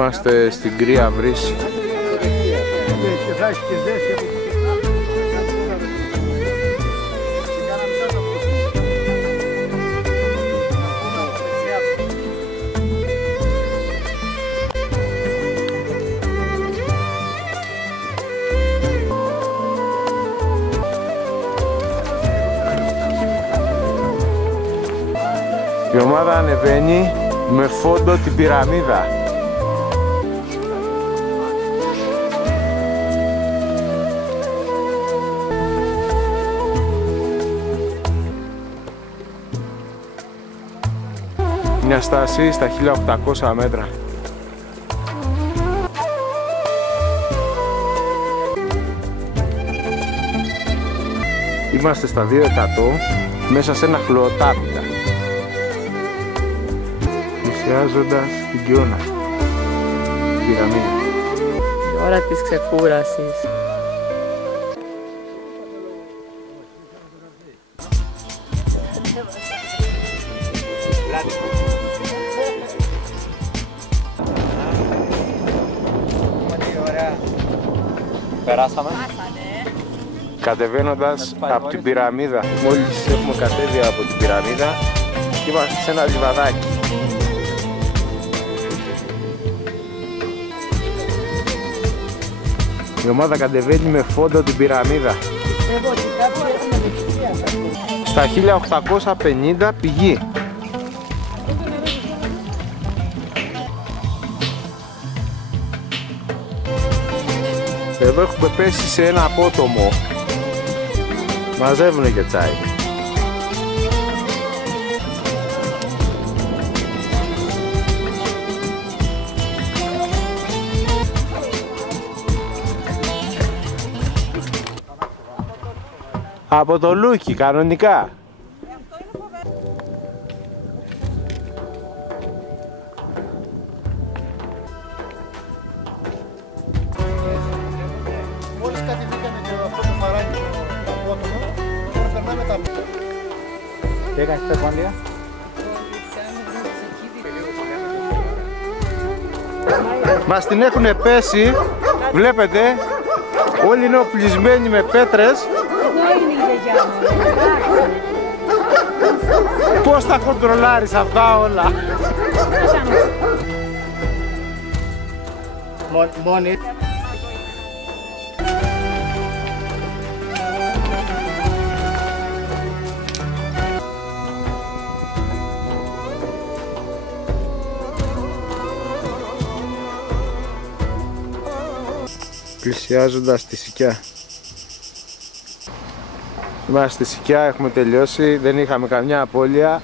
Είμαστε στην Κρύα Βρύση. Η ομάδα ανεβαίνει με φόντο την πυραμίδα. Μια στάση στα 1800 μέτρα. Είμαστε στα 2% μέσα σε ένα χλωοτάπητα, πλησιάζοντας την Κιώνα, την πυραμίδα. Η ώρα της ξεκούρασης. Περάσαμε. Κατεβαίνοντας από την πυραμίδα. Μόλις έχουμε κατέβει από την πυραμίδα, είμαστε σε ένα λιβαδάκι. Η ομάδα κατεβαίνει με φόντο την πυραμίδα. Στα 1850 πηγή. Εδώ έχουμε πέσει σε ένα απότομο. Μαζεύουνε και τσάι. Από το Λούκι, κανονικά. Μόλις κάτι βγήκαμε και αυτό το φαράκι το απότομο, τώρα περνάμε τα... Τι έκανες Στεφανία? Μας την έχουνε πέσει, βλέπετε, όλοι είναι οπλισμένοι με πέτρες. Πώς θα κοντρολάρεις αυτά όλα? Μόνοι. Πλησιάζοντας τη Σικιά. Είμαστε στη Σικιά, έχουμε τελειώσει, δεν είχαμε καμιά απώλεια.